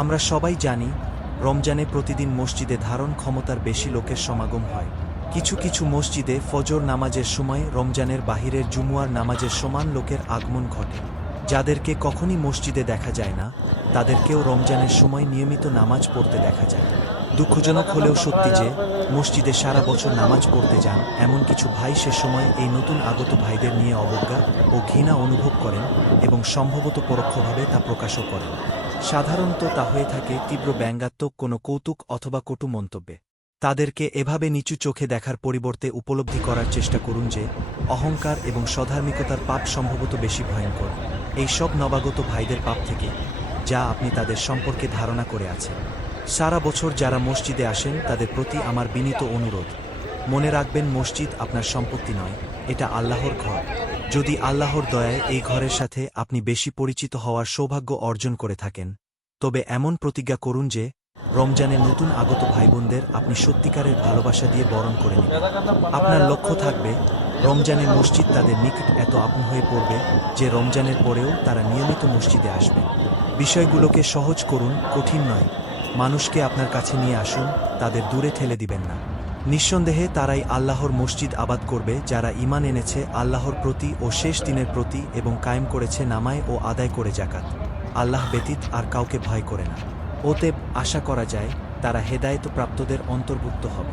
আমরা সবাই জানি, রমজানে প্রতিদিন মসজিদে ধারণ ক্ষমতার বেশি লোকের সমাগম হয়। কিছু কিছু মসজিদে ফজর নামাজের সময় রমজানের বাহিরের জুমুয়ার নামাজের সমান লোকের আগমন ঘটে। যাদেরকে কখনই মসজিদে দেখা যায় না, তাদেরকেও রমজানের সময় নিয়মিত নামাজ পড়তে দেখা যায়। দুঃখজনক হলেও সত্যি যে, মসজিদে সারা বছর নামাজ পড়তে যান এমন কিছু ভাই সে সময় এই নতুন আগত ভাইদের নিয়ে অবজ্ঞা ও ঘৃণা অনুভব করেন এবং সম্ভবত পরোক্ষভাবে তা প্রকাশও করেন। সাধারণত তা হয়ে থাকে তীব্র ব্যঙ্গাত্মক কোনো কৌতুক অথবা কটু মন্তব্যে। তাদেরকে এভাবে নিচু চোখে দেখার পরিবর্তে উপলব্ধি করার চেষ্টা করুন যে, অহংকার এবং স্বধার্মিকতার পাপ সম্ভবত বেশি ভয়ঙ্কর এই সব নবাগত ভাইদের পাপ থেকে, যা আপনি তাদের সম্পর্কে ধারণা করে আছেন। সারা বছর যারা মসজিদে আসেন তাদের প্রতি আমার বিনীত অনুরোধ, মনে রাখবেন মসজিদ আপনার সম্পত্তি নয়, এটা আল্লাহর ঘর। যদি আল্লাহর দয়ায় এই ঘরের সাথে আপনি বেশি পরিচিত হওয়ার সৌভাগ্য অর্জন করে থাকেন, তবে এমন প্রতিজ্ঞা করুন যে, রমজানের নতুন আগত ভাইবোনদের আপনি সত্যিকারের ভালোবাসা দিয়ে বরণ করে নেবেন। আপনার লক্ষ্য থাকবে, রমজানের মসজিদ তাদের নিকট এত আপন হয়ে পড়বে যে রমজানের পরেও তারা নিয়মিত মসজিদে আসবে। বিষয়গুলোকে সহজ করুন, কঠিন নয়। মানুষকে আপনার কাছে নিয়ে আসুন, তাদের দূরে ঠেলে দিবেন না। নিঃসন্দেহে তারাই আল্লাহর মসজিদ আবাদ করবে যারা ঈমান এনেছে আল্লাহর প্রতি ও শেষ দিনের প্রতি এবং কায়েম করেছে নামাজ ও আদায় করে যাকাত। আল্লাহ ব্যতীত আর কাউকে ভয় করে না। অতএব আশা করা যায়, তারা হেদায়েতপ্রাপ্তদের অন্তর্ভুক্ত হবে।